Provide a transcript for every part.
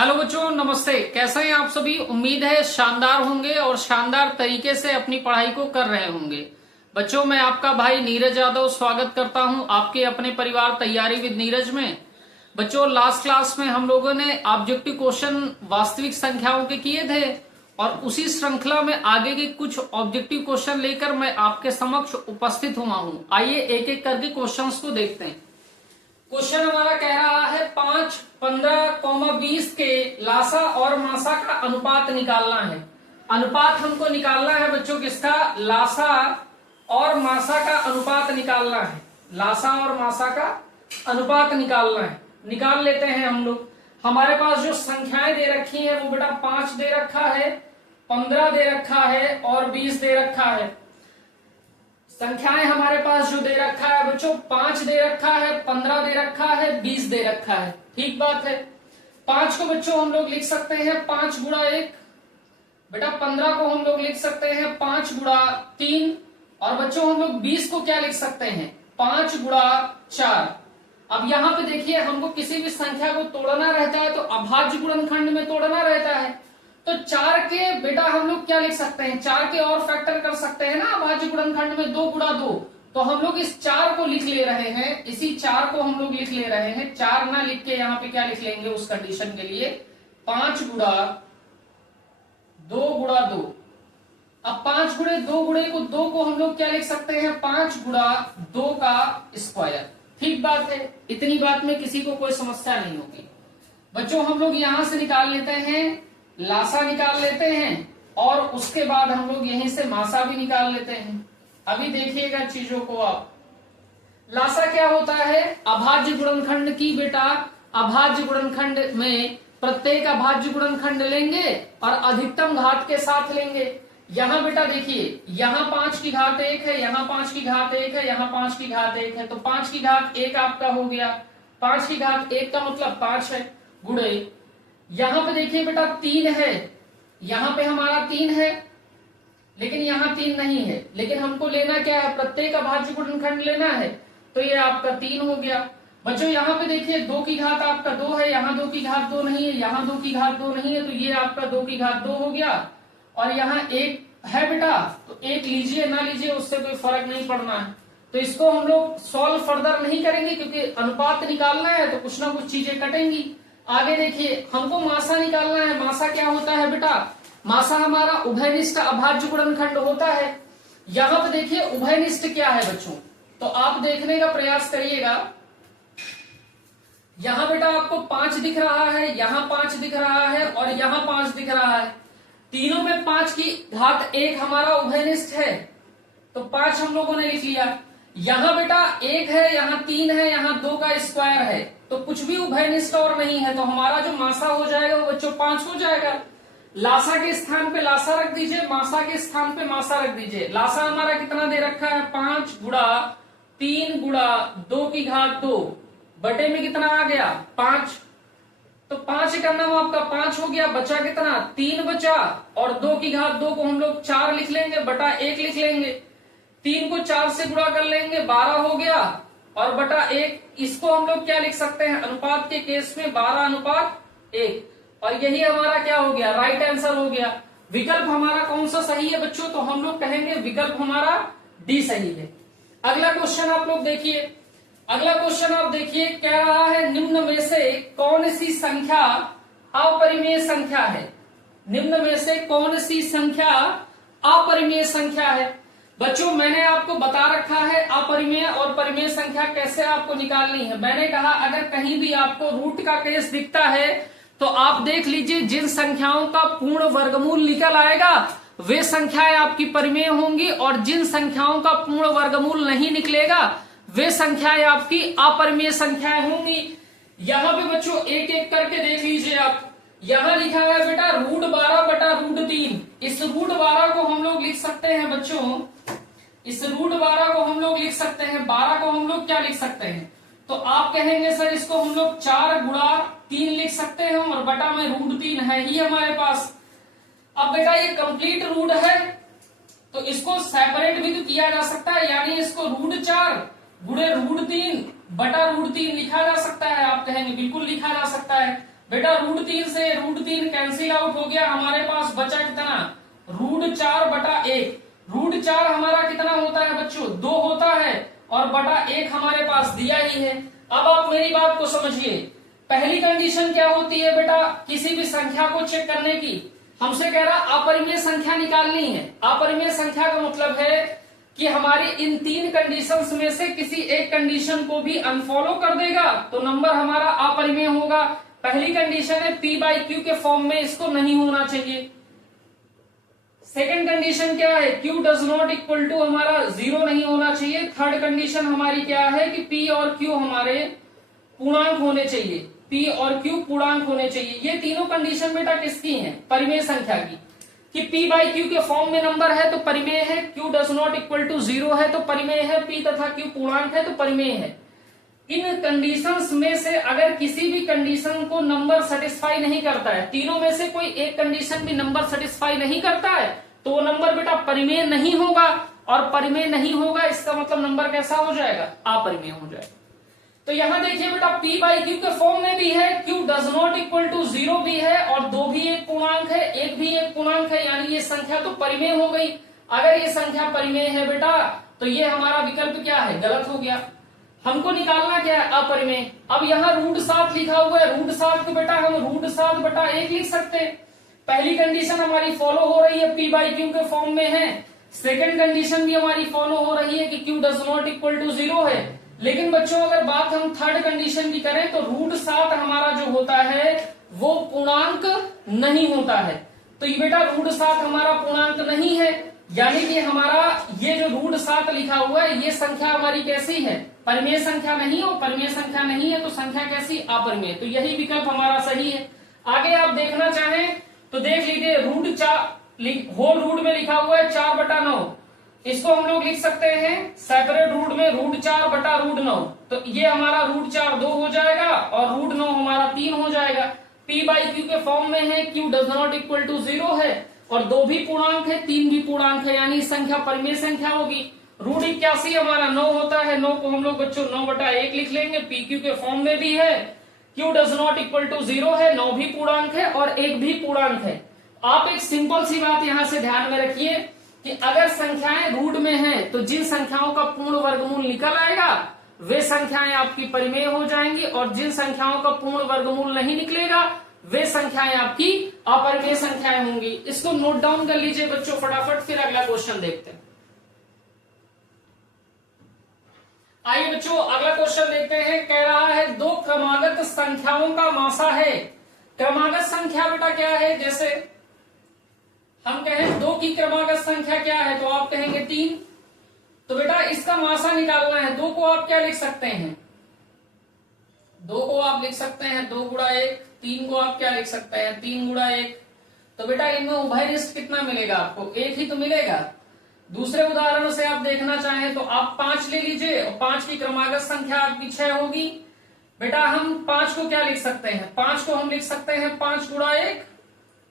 Hello बच्चों, नमस्ते। कैसे हैं आप सभी? उम्मीद है शानदार होंगे और शानदार तरीके से अपनी पढ़ाई को कर रहे होंगे। बच्चों, मैं आपका भाई नीरज यादव स्वागत करता हूं आपके अपने परिवार तैयारी विद नीरज में। बच्चों, लास्ट क्लास में हम लोगों ने ऑब्जेक्टिव क्वेश्चन वास्तविक संख्याओं के किए थे और उसी श्रृंखला में आगे के कुछ ऑब्जेक्टिव क्वेश्चन लेकर मैं आपके समक्ष उपस्थित हुआ हूं। आइए एक एक करके क्वेश्चंस को देखते हैं। क्वेश्चन हमारा कह रहा है 5, 15, 20 के लासा और मासा का अनुपात निकालना है। अनुपात हमको निकालना है बच्चों किसका? लासा और मासा का अनुपात निकालना है। लासा और मासा का अनुपात निकालना है। निकाल लेते हैं हम लोग। हमारे पास जो संख्याएं दे रखी हैं वो बेटा 5 दे रखा है, 15 दे रखा है और 20 दे रखा है। संख्याएं हमारे पास जो दे रखा है बच्चों 5 दे रखा है, 15 दे रखा है, 20 दे रखा है। ठीक बात है। 5 को बच्चों हम लोग लिख सकते हैं 5 गुणा 1। बेटा 15 को हम लोग लिख सकते हैं 5 गुणा 3। और बच्चों हम लोग 20 को क्या लिख सकते हैं? 5 गुणा 4। अब यहाँ पे देखिए, हमको किसी भी संख्या को तोड़ना रहता है तो अभाज्य गुणनखंड में तोड़ना रहता है। तो 4 के बेटा हम लोग क्या लिख सकते हैं? 4 के और फैक्टर कर सकते हैं ना अभाज्य गुणनखंड में, 2 गुणा 2। तो हम लोग इस 4 को लिख ले रहे हैं, इसी 4 को हम लोग लिख ले रहे हैं। 4 ना लिख के यहाँ पे क्या लिख लेंगे उस कंडीशन के लिए? 5 गुणा 2 गुणा 2। अब 5 गुणे 2 गुणे को 2 को हम लोग क्या लिख सकते हैं? 5 गुणा 2 का स्क्वायर। ठीक बात है। इतनी बात में किसी को कोई समस्या नहीं होगी। बच्चों हम लोग यहां से निकाल लेते हैं, लासा निकाल लेते हैं और उसके बाद हम लोग यहीं से मासा भी निकाल लेते हैं। अभी देखिएगा चीजों को आप। लासा क्या होता है? अभाज्य गुणनखंड की बेटा अभाज्य गुणनखंड में प्रत्येक अभाज्य गुणनखंड लेंगे और अधिकतम घात के साथ लेंगे। यहाँ बेटा देखिए, यहाँ 5 की घात 1 है, यहाँ 5 की घात 1 है, यहाँ 5 की घात 1 है। तो 5 की घात 1 आपका हो गया। 5 की घात 1 का मतलब 5 है गुणे। यहाँ पे देखिए बेटा 3 है, यहाँ पे हमारा 3 है, लेकिन यहाँ 3 नहीं है। लेकिन हमको लेना क्या है? प्रत्येक अभाज्य गुणनखंड लेना है। तो ये आपका 3 हो गया। बच्चों यहाँ पे देखिए 2 की घात आपका 2 है, यहाँ 2 की घात 2 नहीं है, यहाँ 2 की घात 2 नहीं है। तो ये आपका 2 की घात 2 हो गया। और यहाँ 1 है बेटा, तो 1 लीजिए ना लीजिए उससे कोई फर्क नहीं पड़ना है। तो इसको हम लोग सॉल्व फर्दर नहीं करेंगे क्योंकि अनुपात निकालना है तो कुछ ना कुछ चीजें कटेंगी। आगे देखिए, हमको मासा निकालना है। मासा क्या होता है बेटा? मासा हमारा उभयनिष्ठ अभाज्य गुणनखंड होता है। यहाँ पे देखिए उभयनिष्ठ क्या है बच्चों, तो आप देखने का प्रयास करिएगा। यहाँ बेटा आपको 5 दिख रहा है, यहाँ 5 दिख रहा है और यहाँ 5 दिख रहा है। तीनों में 5 की घात 1 हमारा उभयनिष्ठ है, तो 5 हम लोगों ने लिख लिया। यहाँ बेटा 1 है, यहाँ 3 है, यहाँ 2 का स्क्वायर है, तो कुछ भी उभयनिष्ठ और नहीं है। तो हमारा जो मासा हो जाएगा वो बच्चों 5 हो जाएगा। लासा के स्थान पे लासा रख दीजिए, मासा के स्थान पे मासा रख दीजिए। लासा हमारा कितना दे रखा है? 5 गुणा 3 गुणा 2 की घात 2 बटे में कितना आ गया? 5। तो 5 का नाम आपका 5 हो गया। बचा कितना? 3 बचा। और 2 की घात 2 को हम लोग 4 लिख लेंगे, बटा 1 लिख लेंगे। 3 को 4 से गुणा कर लेंगे, 12 हो गया। और बटा 1, इसको हम लोग क्या लिख सकते हैं? अनुपात के केस में 12 अनुपात 1। और यही हमारा क्या हो गया? राइट आंसर हो गया। विकल्प हमारा कौन सा सही है बच्चों? तो हम लोग कहेंगे विकल्प हमारा डी सही है। अगला क्वेश्चन आप लोग देखिए। अगला क्वेश्चन आप देखिए, कह रहा है निम्न में से कौन सी संख्या अपरिमेय संख्या है? निम्न में से कौन सी संख्या अपरिमेय संख्या है? बच्चों मैंने आपको बता रखा है अपरिमेय और परिमेय संख्या कैसे आपको निकालनी है। मैंने कहा अगर कहीं भी आपको रूट का केस दिखता है तो आप देख लीजिए, जिन संख्याओं का पूर्ण वर्गमूल निकल आएगा वे संख्याएं आपकी परिमेय होंगी और जिन संख्याओं का पूर्ण वर्गमूल नहीं निकलेगा वे संख्याएं आपकी अपरिमेय संख्याएं होंगी। यहाँ पे बच्चों एक एक करके देख लीजिए आप। यहाँ लिखा है बेटा √12 बटा √3। इस √12 को हम लोग लिख सकते हैं बच्चों, इस √12 को हम लोग लिख सकते हैं, 12 को हम लोग क्या लिख सकते हैं? तो आप कहेंगे सर इसको हम लोग 4 गुणा 3 लिख सकते हैं और बटा में √3 है ही हमारे पास। अब बेटा ये कंप्लीट रूट है तो इसको सेपरेट भी तो किया जा सकता है, यानी इसको √4 गुणे √3 बटा √3 लिखा जा सकता है। आप कहेंगे बिल्कुल लिखा जा सकता है। बेटा √3 से √3 कैंसिल आउट हो गया, हमारे पास बचा कितना, √4/1। √4 हमारा कितना होता है बच्चों, 2 होता है, और बटा 1 हमारे पास दिया ही है। अब आप मेरी बात को समझिए, पहली कंडीशन क्या होती है बेटा, किसी भी संख्या को चेक करने की, हमसे कह रहा अपरिमेय संख्या निकालनी है। अपरिमेय संख्या का मतलब है कि हमारी इन 3 कंडीशंस में से किसी एक कंडीशन को भी अनफॉलो कर देगा तो नंबर हमारा अपरिमेय होगा। पहली कंडीशन है P/Q के फॉर्म में इसको नहीं होना चाहिए। सेकंड कंडीशन क्या है, Q does not equal to हमारा 0 नहीं होना चाहिए। थर्ड कंडीशन हमारी क्या है कि P और Q हमारे पूर्णांक होने चाहिए, P और Q पूर्णांक होने चाहिए। ये तीनों कंडीशन बेटा किसकी हैं, परिमेय संख्या की, कि P/Q के फॉर्म में नंबर है तो परिमेय है, Q does not equal to 0 है तो परिमेय है, P तथा Q पूर्णांक है तो परिमेय है। इन कंडीशंस में से अगर किसी भी कंडीशन को नंबर सेटिस्फाई नहीं करता है, तीनों में से कोई एक कंडीशन भी नंबर सेटिस्फाई नहीं करता है, तो वो नंबर बेटा परिमेय नहीं होगा। और परिमेय नहीं होगा इसका मतलब नंबर कैसा हो जाएगा, अपरिमेय हो जाएगा। तो यहां देखिए बेटा P/Q के फॉर्म में भी है, Q does not equal to 0 भी है, और 2 भी एक पूर्णांक है, 1 भी एक पूर्णांक है, यानी ये संख्या तो परिमेय हो गई। अगर ये संख्या परिमेय है बेटा तो ये हमारा विकल्प क्या है, गलत हो गया। हमको निकालना क्या है, अपरिमेय। अब यहाँ √7 लिखा हुआ है, √7 को बेटा हम √7/1 लिख सकते हैं। पहली कंडीशन हमारी फॉलो हो रही है, P/Q के फॉर्म में है। सेकंड कंडीशन भी हमारी फॉलो हो रही है कि Q does not equal to 0 है। लेकिन बच्चों अगर बात हम थर्ड कंडीशन की करें तो √7 हमारा जो होता है वो पूर्णांक नहीं होता है। तो ये बेटा √7 हमारा पूर्णांक नहीं है, यानी कि हमारा ये जो √7 लिखा हुआ है ये संख्या हमारी कैसी है, परिमेय संख्या नहीं हो। परिमेय संख्या नहीं है तो संख्या कैसी, अपरिमेय। तो यही विकल्प हमारा सही है। आगे आप देखना चाहें तो देख लीजिए, होल रूट में लिखा हुआ है 4/9, इसको हम लोग लिख सकते हैं सेपरेट रूट में √4/√9। तो ये हमारा √4 2 हो जाएगा और √9 हमारा 3 हो जाएगा। P/Q के फॉर्म में है, Q does not equal to 0 है, और 2 भी पूर्णांक है, 3 भी पूर्णांक है, यानी संख्या परिमेय संख्या होगी। √81 हमारा 9 होता है, 9 को हम लोग बच्चों 9/1 लिख लेंगे। PQ के फॉर्म में भी है, Q does not equal to 0 है, 9 भी पूर्णांक है और 1 भी पूर्णांक है। आप एक सिंपल सी बात यहां से ध्यान में रखिए कि अगर संख्याएं रूट में हैं तो जिन संख्याओं का पूर्ण वर्गमूल निकल आएगा वे संख्याएं आपकी परिमेय हो जाएंगी, और जिन संख्याओं का पूर्ण वर्गमूल नहीं निकलेगा वे संख्याएं आपकी अपरिमेय संख्याएं होंगी। इसको नोट डाउन कर लीजिए बच्चों फटाफट, फिर अगला क्वेश्चन देखते हैं। आइए बच्चों अगला क्वेश्चन देखते हैं। कह रहा है 2 क्रमागत संख्याओं का मासा है। क्रमागत संख्या बेटा क्या है, जैसे हम कहें 2 की क्रमागत संख्या क्या है तो आप कहेंगे 3। तो बेटा इसका मासा निकालना है। 2 को आप क्या लिख सकते हैं, 2 को आप लिख सकते हैं 2 गुणा 1। 3 को आप क्या लिख सकते हैं, 3 गुणा 1। तो बेटा इनमें उभयनिष्ठ कितना मिलेगा आपको, 1 ही तो मिलेगा। दूसरे उदाहरण से आप देखना चाहें तो आप 5 ले लीजिए और 5 की क्रमागत संख्या आपकी 6 होगी। बेटा हम 5 को क्या लिख सकते हैं, 5 को हम लिख सकते हैं 5 गुणा 1,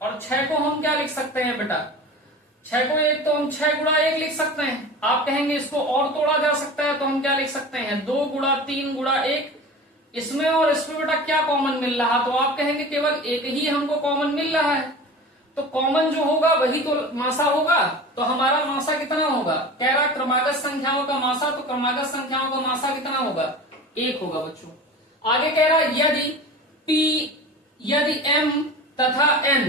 और 6 को हम क्या लिख सकते हैं बेटा, 6 को 1 तो हम 6 गुणा 1 लिख सकते हैं। आप कहेंगे इसको और तोड़ा जा सकता है तो हम क्या लिख सकते हैं, 2 गुणा 3 गुणा 1। इसमें और इसमें बेटा क्या कॉमन मिल रहा, तो आप कहेंगे केवल 1 ही हमको कॉमन मिल रहा है। तो कॉमन जो होगा वही तो मासा होगा। तो हमारा मासा कितना होगा, कह रहा क्रमागत संख्याओं का मासा, तो क्रमागत संख्याओं का मासा कितना होगा, 1 होगा बच्चों। आगे कह रहा यदि m तथा n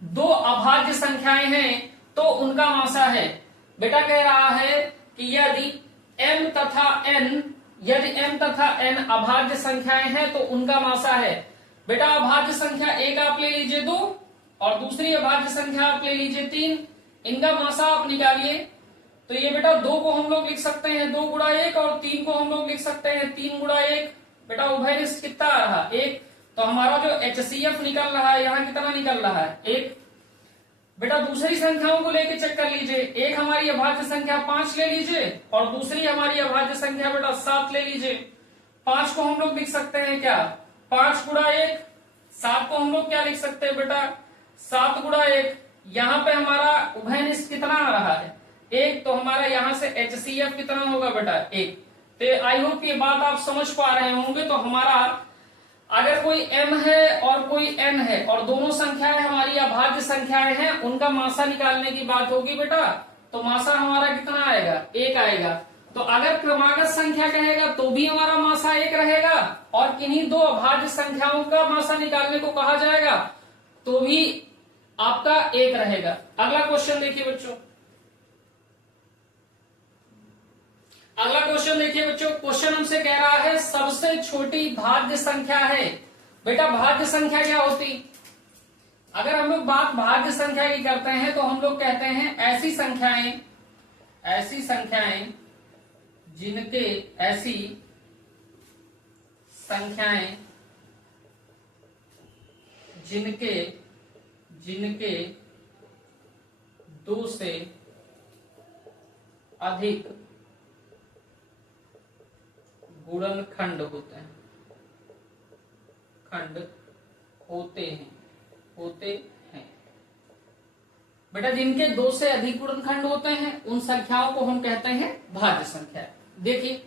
2 अभाज्य संख्याएं हैं तो उनका मासा है। बेटा कह रहा है कि यदि m तथा n अभाज्य संख्याएं हैं तो उनका मासा है। बेटा अभाज्य संख्या एक आप ले लीजिए 2 और दूसरी अभाज्य संख्या आप ले लीजिए 3, इनका मासा आप निकालिए। तो ये बेटा 2 को हम लोग लिख सकते हैं 2 गुणा 1 और 3 को हम लोग लिख सकते हैं 3 गुणा 1। बेटा उभयनिष्ठ कितना आ रहा, 1। तो हमारा जो HCF निकल रहा है यहाँ कितना निकल रहा है, 1। बेटा दूसरी संख्याओं को लेके चेक कर लीजिए। एक हमारी अभाज्य संख्या 5 ले लीजिए और दूसरी हमारी अभाज्य संख्या बेटा 7 ले लीजिए। 5 को हम लोग लिख सकते हैं क्या, 5 गुणा 1। 7 को हम लोग क्या लिख सकते हैं बेटा, 7 गुणा 1। यहाँ पे हमारा उभयनिष्ठ कितना आ रहा है, 1। तो हमारा यहाँ से HCF कितना होगा बेटा, 1। तो आई होप ये बात आप समझ पा रहे होंगे। तो हमारा अगर कोई m है और कोई और दोनों संख्याएं हमारी अभाज्य संख्याएं हैं, उनका मासा निकालने की बात होगी बेटा, तो मासा हमारा कितना आएगा, 1 आएगा। तो अगर क्रमागत संख्या कहेगा तो भी हमारा मासा 1 रहेगा, और किन्हीं दो अभाज्य संख्याओं का मासा निकालने को कहा जाएगा तो भी आपका 1 रहेगा। अगला क्वेश्चन देखिए बच्चों, अगला क्वेश्चन देखिए बच्चों, क्वेश्चन हमसे कह रहा है सबसे छोटी भाज्य संख्या है। बेटा भाज्य संख्या क्या होती, अगर हम लोग बात भाज्य संख्या की करते हैं तो हम लोग कहते हैं ऐसी संख्याएं जिनके ऐसी संख्याएं जिनके 2 से अधिक गुणनखंड होते हैं, बेटा जिनके 2 से अधिक गुणनखंड होते हैं उन संख्याओं को हम कहते हैं भाज्य संख्या। देखिए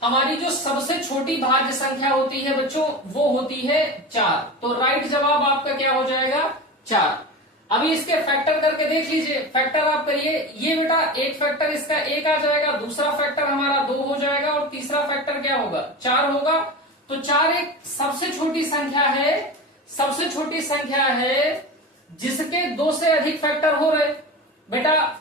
हमारी जो सबसे छोटी भाज्य संख्या होती है बच्चों वो होती है 4, तो राइट जवाब आपका क्या हो जाएगा 4। अभी इसके फैक्टर करके देख लीजिए, फैक्टर आप करिए, ये बेटा एक फैक्टर इसका 1 आ जाएगा, दूसरा फैक्टर हमारा 2 हो जाएगा और तीसरा फैक्टर क्या होगा 4 होगा। तो 4 एक सबसे छोटी संख्या है जिसके 2 से अधिक फैक्टर हो रहे। बेटा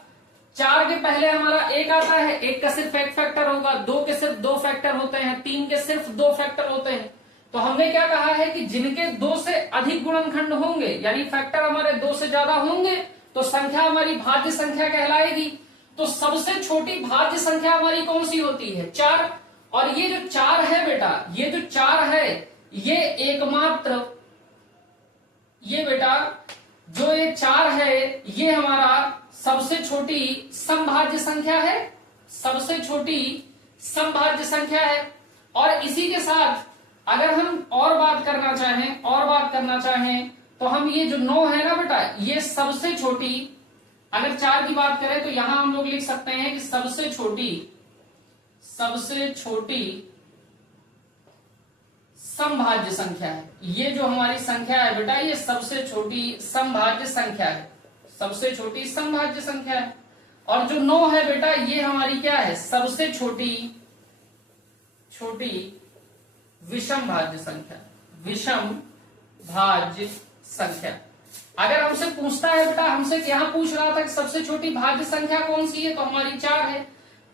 4 के पहले हमारा 1 आता है, 1 का सिर्फ 1 फैक्टर होगा, 2 के सिर्फ 2 फैक्टर होते हैं, 3 के सिर्फ 2 फैक्टर होते हैं। तो हमने क्या कहा है कि जिनके 2 से अधिक गुणनखंड होंगे यानी फैक्टर हमारे 2 से ज्यादा होंगे तो संख्या हमारी भाज्य संख्या कहलाएगी। तो सबसे छोटी भाज्य संख्या हमारी कौन सी होती है 4। और ये जो 4 है बेटा, ये जो 4 है ये एकमात्र, ये बेटा जो ये 4 है ये हमारा सबसे छोटी समभाज्य संख्या है, सबसे छोटी समभाज्य संख्या है। और इसी के साथ अगर हम और बात करना चाहें तो हम ये जो 9 है ना बेटा, ये सबसे छोटी, अगर 4 की बात करें तो यहां हम लोग लिख सकते हैं कि सबसे छोटी समभाज्य संख्या है। ये जो हमारी संख्या है बेटा ये सबसे छोटी समभाज्य संख्या है, सबसे छोटी समभाज्य संख्या है। और जो 9 है बेटा ये हमारी क्या है, सबसे छोटी विषम भाज्य संख्या, विषम भाज्य संख्या। अगर हमसे पूछता है बेटा, हमसे यहाँ पूछ रहा था कि सबसे छोटी भाज्य संख्या कौन सी है, तो हमारी 4 है।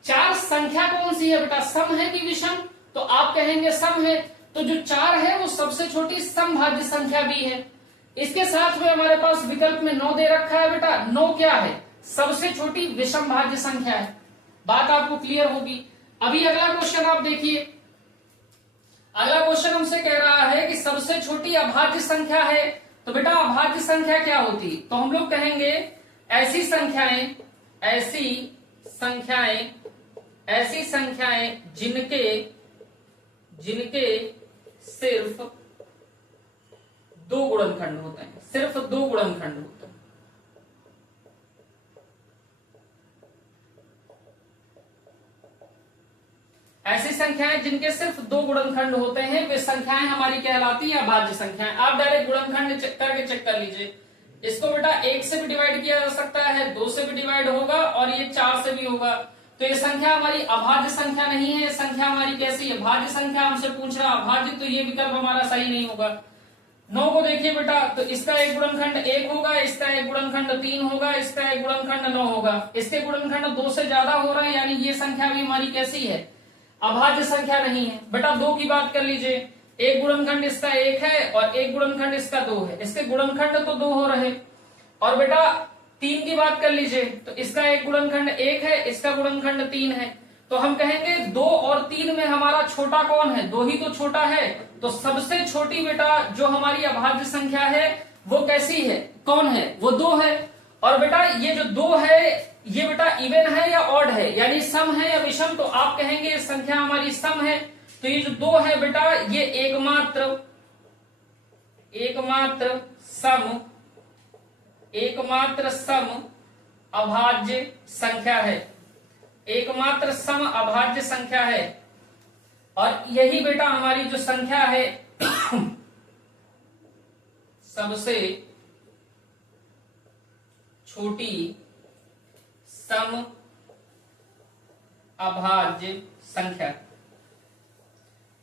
4 संख्या कौन सी है बेटा, सम है कि विषम, तो आप कहेंगे सम है। तो जो 4 है वो सबसे छोटी समभाज्य संख्या भी है। इसके साथ में हमारे पास विकल्प में 9 दे रखा है बेटा, 9 क्या है, सबसे छोटी विषम भाज्य संख्या है। बात आपको क्लियर होगी। अभी अगला क्वेश्चन आप देखिए, अगला क्वेश्चन हमसे कह रहा है कि सबसे छोटी अभाज्य संख्या है। तो बेटा अभाज्य संख्या क्या होती, तो हम लोग कहेंगे ऐसी संख्याएं जिनके सिर्फ 2 गुणनखंड होते हैं, सिर्फ 2 गुणनखंड होते हैं। ऐसी संख्याएं जिनके सिर्फ 2 गुणनखंड होते हैं वे संख्याएं हमारी कहलाती है अभाज्य संख्याएं। आप डायरेक्ट गुणनखंड चेक कर लीजिए। इसको बेटा 1 से भी डिवाइड किया जा सकता है, 2 से भी डिवाइड होगा और ये 4 से भी होगा। तो ये संख्या हमारी अभाज्य संख्या नहीं है, ये संख्या हमारी कैसी है, भाज्य संख्या। हमसे पूछ रहा अभाज्य, तो ये विकल्प हमारा सही नहीं होगा। 9 को देखिए बेटा, तो इसका एक गुणनखंड 1 होगा, इसका एक गुणनखंड 3 होगा, इसका एक गुणनखंड 9 होगा। इसके गुणनखंड 2 से ज्यादा हो रहा है, यानी ये संख्या भी हमारी कैसी है, अभाज्य संख्या नहीं है। बेटा 2 की बात कर लीजिए, एक गुणनखंड इसका 1 है और एक गुणनखंड इसका 2 है, इसके गुणनखंड तो 2 हो रहे। और बेटा 3 की बात कर लीजिए, तो इसका एक गुणनखंड 1 है, इसका गुणनखंड 3 है। तो हम कहेंगे 2 और 3 में हमारा छोटा कौन है, 2 ही तो छोटा है। तो सबसे छोटी बेटा जो हमारी अभाज्य संख्या है वो कैसी है, कौन है, वो 2 है। और बेटा ये जो 2 है ये बेटा इवन है या ऑड है, यानी सम है या विषम, तो आप कहेंगे ये संख्या हमारी सम है। तो ये जो 2 है बेटा ये एकमात्र सम अभाज्य संख्या है, एकमात्र सम अभाज्य संख्या है। और यही बेटा हमारी जो संख्या है सबसे छोटी सम अभाज्य संख्या।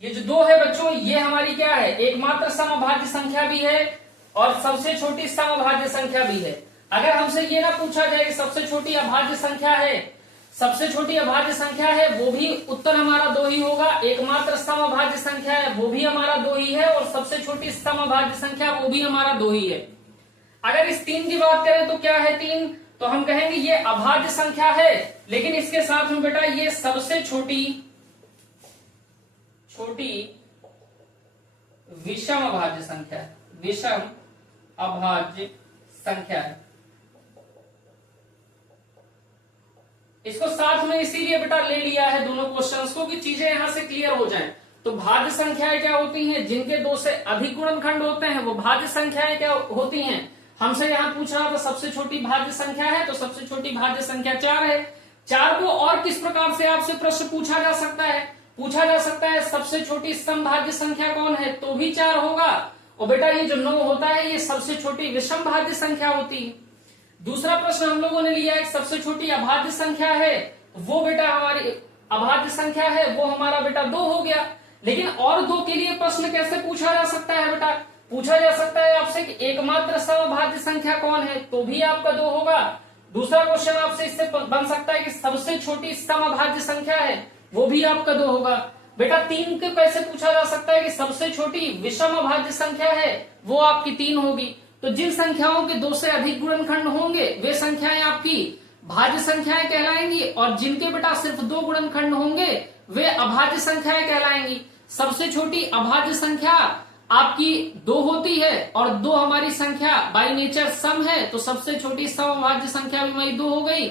ये जो दो है बच्चों, ये हमारी क्या है, एकमात्र सम अभाज्य संख्या भी है और सबसे छोटी सम अभाज्य संख्या भी है। अगर हमसे ये ना पूछा जाए कि सबसे छोटी अभाज्य संख्या है, सबसे छोटी अभाज्य संख्या है, वो भी उत्तर हमारा दो ही होगा। एकमात्र सम अभाज्य संख्या है, वो भी हमारा दो ही है, और सबसे छोटी सम अभाज्य संख्या वो भी हमारा दो ही है। अगर इस तीन की बात करें तो क्या है तीन, तो हम कहेंगे ये अभाज्य संख्या है, लेकिन इसके साथ में बेटा ये सबसे छोटी विषम अभाज्य संख्या है, विषम अभाज्य संख्या है। इसको साथ में इसीलिए बेटा ले लिया है दोनों क्वेश्चंस को कि चीजें यहां से क्लियर हो जाएं। तो भाज्य संख्याएं क्या होती हैं, जिनके दो से अधिक गुणनखंड होते हैं वो भाज्य संख्याएं क्या होती हैं। हमसे यहाँ पूछ रहा था सबसे छोटी भाज्य संख्या है, तो सबसे छोटी भाज्य संख्या 4 है। 4 को और किस प्रकार से आपसे प्रश्न पूछा जा सकता है, पूछा जा सकता है सबसे छोटी समभाज्य संख्या कौन है, तो भी 4 होगा। और बेटा ये जो 9 होता है ये सबसे छोटी विषम भाज्य संख्या होती है। दूसरा प्रश्न हम लोगों ने लिया है सबसे छोटी अभाज्य संख्या है, वो बेटा हमारी अभाज्य संख्या है, वो हमारा बेटा 2 हो गया। लेकिन और 2 के लिए प्रश्न कैसे पूछा जा सकता है बेटा, पूछा जा सकता है आपसे कि एकमात्र समभाज्य संख्या कौन है, तो भी आपका 2 होगा। दूसरा क्वेश्चन आपसे इससे बन सकता है कि सबसे छोटी समभाज्य संख्या है, वो भी आपका 2 होगा। बेटा 3 के कैसे पूछा जा सकता है कि सबसे छोटी विषम अभाज्य संख्या है, वो आपकी 3 होगी। तो जिन संख्याओं के 2 से अधिक गुणनखंड होंगे वे संख्याएं आपकी भाज्य संख्याएं कहलाएंगी, और जिनके बेटा सिर्फ 2 गुणनखंड होंगे वे अभाज्य संख्याएं कहलाएंगी। सबसे छोटी अभाज्य संख्या आपकी 2 होती है, और 2 हमारी संख्या बाई नेचर सम है, तो सबसे छोटी सम अभाज्य संख्या भी हमारी 2 हो गई,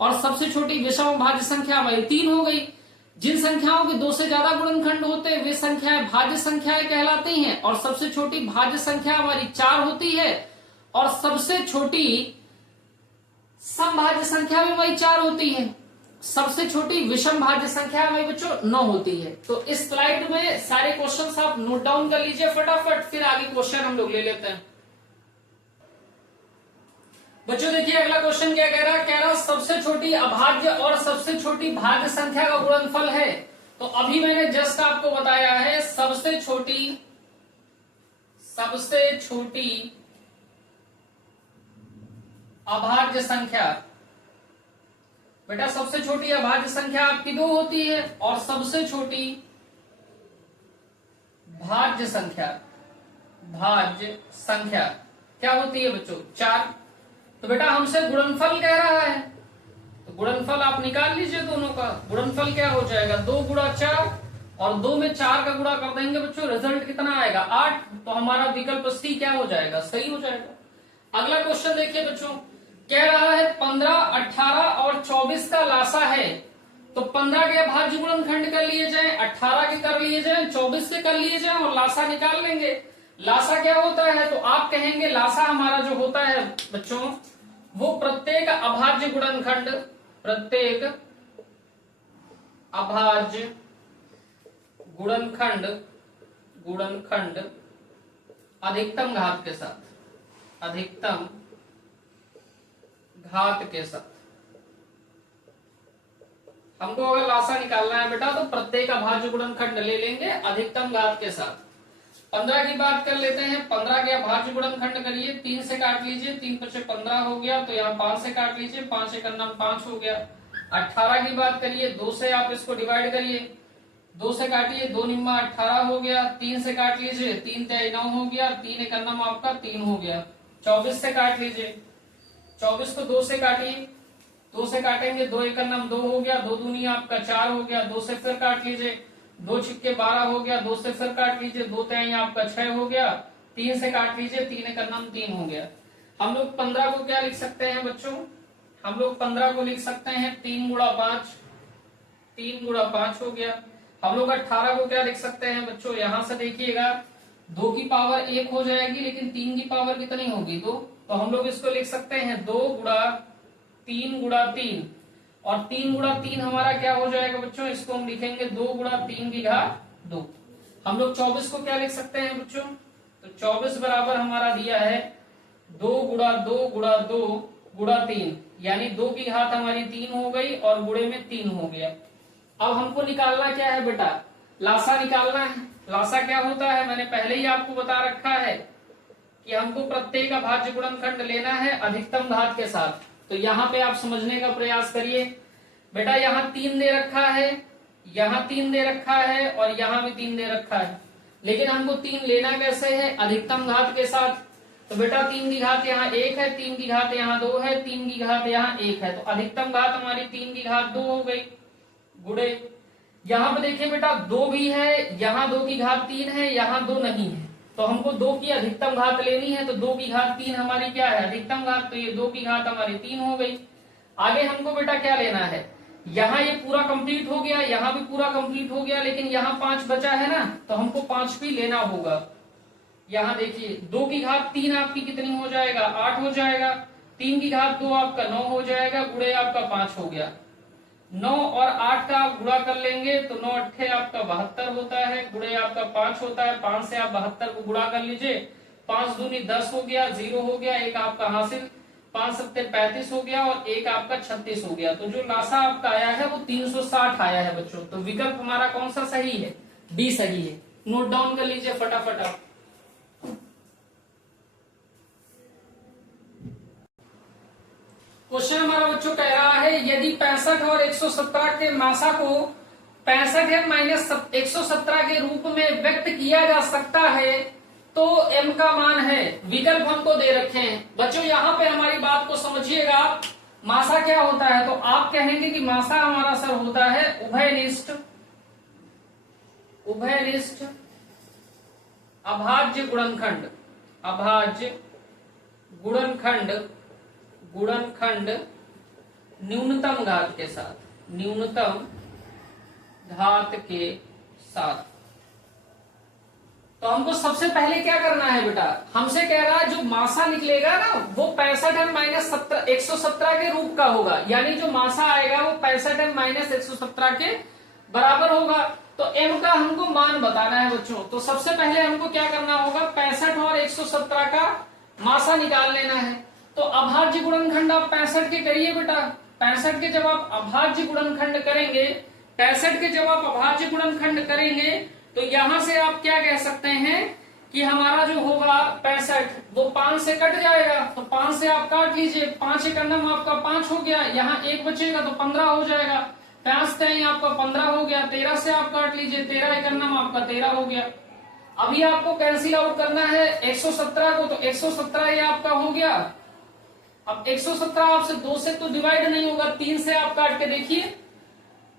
और सबसे छोटी विषम अभाज्य संख्या हमारी 3 हो गई। जिन संख्याओं के 2 से ज्यादा गुणनखंड होते हैं वे संख्याएं भाज्य संख्याएं कहलाती हैं, और सबसे छोटी भाज्य संख्या हमारी 4 होती है, और सबसे छोटी समभाज्य संख्या भी हमारी 4 होती है। सबसे छोटी विषम भाज्य संख्या हमारी बच्चों 9 होती है। तो इस स्लाइड में सारे क्वेश्चंस आप नोट डाउन कर लीजिए फटाफट, फिर आगे क्वेश्चन हम लोग ले लेते हैं। बच्चों देखिए अगला क्वेश्चन क्या कह रहा सबसे छोटी अभाज्य और सबसे छोटी भाज्य संख्या का गुणनफल है। तो अभी मैंने जस्ट आपको बताया है सबसे छोटी अभाज्य संख्या, बेटा सबसे छोटी अभाज्य संख्या आपकी 2 होती है, और सबसे छोटी भाज्य संख्या क्या होती है बच्चों 4। तो बेटा हमसे गुणनफल कह रहा है, तो गुणनफल आप निकाल लीजिए दोनों का। गुणनफल क्या हो जाएगा 2 गुणा 4, और 2 में 4 का गुणा कर देंगे बच्चों, रिजल्ट कितना आएगा 8। तो हमारा विकल्प सी क्या हो जाएगा, सही हो जाएगा। अगला क्वेश्चन देखिए बच्चों, कह रहा है 15, 18 और 24 का लासा है। तो 15 के भाज्य गुणनखंड कर लिए जाए, 18 के कर लिए जाए, 24 से कर लिए जाए, और लासा निकाल लेंगे। लासा क्या होता है, तो आप कहेंगे लासा हमारा जो होता है बच्चों वो प्रत्येक अभाज्य गुणनखंड अधिकतम घात के साथ हमको अगर लासा निकालना है बेटा, तो प्रत्येक अभाज्य गुणनखंड ले लेंगे अधिकतम घात के साथ। 15 की बात कर लेते हैं, 15 के अभाज्य गुणनखंड करिए, 3 से काट लीजिए, 3 5 15 हो गया, तो यहाँ 5 से काट लीजिए, 5 1 5 हो गया। 18 की बात करिए, 2 से आप इसको डिवाइड करिए, 2 से काटिए, 2 निम्मा 18 हो गया। 3 से काट लीजिए, 3 3 9 हो गया, 3 1 आपका 3 हो गया। 24 से काट लीजिए, 24 को 2 से काटिए, 2 से काटेंगे, 2 1 2 हो गया, 2 दूनी आपका 4 हो गया। 2 से फिर काट लीजिए, 2 छिक्के 12 हो गया, 2 से फिर काट लीजिए, 2 3 आपका 6 हो गया। 3 से काट लीजिए, 3 1 3 हो गया। हम लोग 15 को क्या लिख सकते हैं बच्चों, हम लोग 15 को लिख सकते हैं 3 गुणा 5, 3 गुणा 5 हो गया। हम लोग 18 को क्या लिख सकते हैं बच्चों, यहां से देखिएगा 2 की पावर 1 हो जाएगी, लेकिन 3 की पावर कितनी होगी 2। तो हम लोग इसको लिख सकते हैं 2 गुणा 3, और 3 गुणा 3 हमारा क्या हो जाएगा बच्चों, इसको हम लिखेंगे 2 गुणा 3 की घात 2। हम लोग 24 को क्या लिख सकते हैं बच्चों, तो 24 बराबर हमारा दिया है 2 गुणा 2 गुणा 2 गुणा 3, यानी 2 की घात हमारी 3 हो गई और गुणे में 3 हो गया। अब हमको निकालना क्या है बेटा, लासा निकालना है। लासा क्या होता है, मैंने पहले ही आपको बता रखा है कि हमको प्रत्येक अभाज्य गुणनखंड लेना है अधिकतम घात के साथ। तो यहाँ पे आप समझने का प्रयास करिए बेटा, यहाँ 3 दे रखा है, यहाँ 3 दे रखा है और यहाँ भी 3 दे रखा है, लेकिन हमको 3 लेना कैसे है, अधिकतम घात के साथ। तो बेटा 3 की घात यहाँ 1 है, 3 की घात यहाँ 2 है, 3 की घात यहाँ 1 है, तो अधिकतम घात हमारी 3 की घात 2 हो गई गुणे। यहाँ पे देखिए बेटा 2 भी है, यहाँ 2 की घात 3 है, यहाँ 2 नहीं है, तो हमको 2 की अधिकतम घात लेनी है। तो 2 की घात 3 हमारी क्या है, अधिकतम घात, तो ये 2 की घात हमारी 3 हो गई। आगे हमको बेटा क्या लेना है, यहाँ ये पूरा कंप्लीट हो गया, यहाँ भी पूरा कंप्लीट हो गया, लेकिन यहाँ 5 बचा है ना, तो हमको 5 भी लेना होगा। यहाँ देखिए 2 की घात 3 आपकी कितनी हो जाएगा, 8 हो जाएगा, 3 की घात 2 आपका 9 हो जाएगा, गुणे आपका 5 हो गया। 9 और 8 का आप गुणा कर लेंगे तो 9 अट्ठे आपका 72 होता है, गुणे आपका 5 होता है, 5 से आप 72 को गुणा कर लीजिए, 5 दूनी 10 हो गया, 0 हो गया, एक आपका हासिल, 5 सत्ते 35 हो गया और एक आपका 36 हो गया। तो जो लासा आपका आया है वो 360 आया है बच्चों। तो विकल्प हमारा कौन सा सही है, डी सही है। नोट डाउन कर लीजिए फटाफट आप। क्वेश्चन हमारा बच्चों कह रहा है यदि 65 और 117 के मासा को 65 माइनस 117 के रूप में व्यक्त किया जा सकता है तो m का मान है। विकल्प हमको दे रखे हैं बच्चों, यहाँ पे हमारी बात को समझिएगा। मासा क्या होता है, तो आप कहेंगे कि मासा हमारा सर होता है उभयनिष्ठ अभाज्य गुणनखंड, अभाज्य गुणनखंड न्यूनतम घात के साथ, न्यूनतम घात के साथ। तो हमको सबसे पहले क्या करना है बेटा, हमसे कह रहा है जो मासा निकलेगा ना वो 65 माइनस 117 के रूप का होगा, यानी जो मासा आएगा वो 65 माइनस 117 के बराबर होगा। तो m का हमको मान बताना है बच्चों। तो सबसे पहले हमको क्या करना होगा, 65 और 117 का मासा निकाल लेना है। तो अभाज्य गुणनखंड आप 65 के करिए बेटा। 65 के जब आप अभाज्य गुणनखंड करेंगे, 65 के जब आप अभाज्य गुणनखंड करेंगे तो यहां से आप क्या कह सकते हैं कि हमारा जो होगा 65 वो 5 से कट जाएगा। तो 5 से आप काट लीजिए, 5 एक अन्नम आपका 5 हो गया, यहाँ 1 बचेगा तो 15 हो जाएगा, 5 से आपका 15 हो गया, 13 से आप काट लीजिए, 13 एक अन्नम आपका 13 हो गया। अभी आपको कैंसिल आउट करना है 117 को, तो 117 ये आपका हो गया। अब 117 आपसे 2 से तो डिवाइड नहीं होगा, 3 से आप काट के देखिए,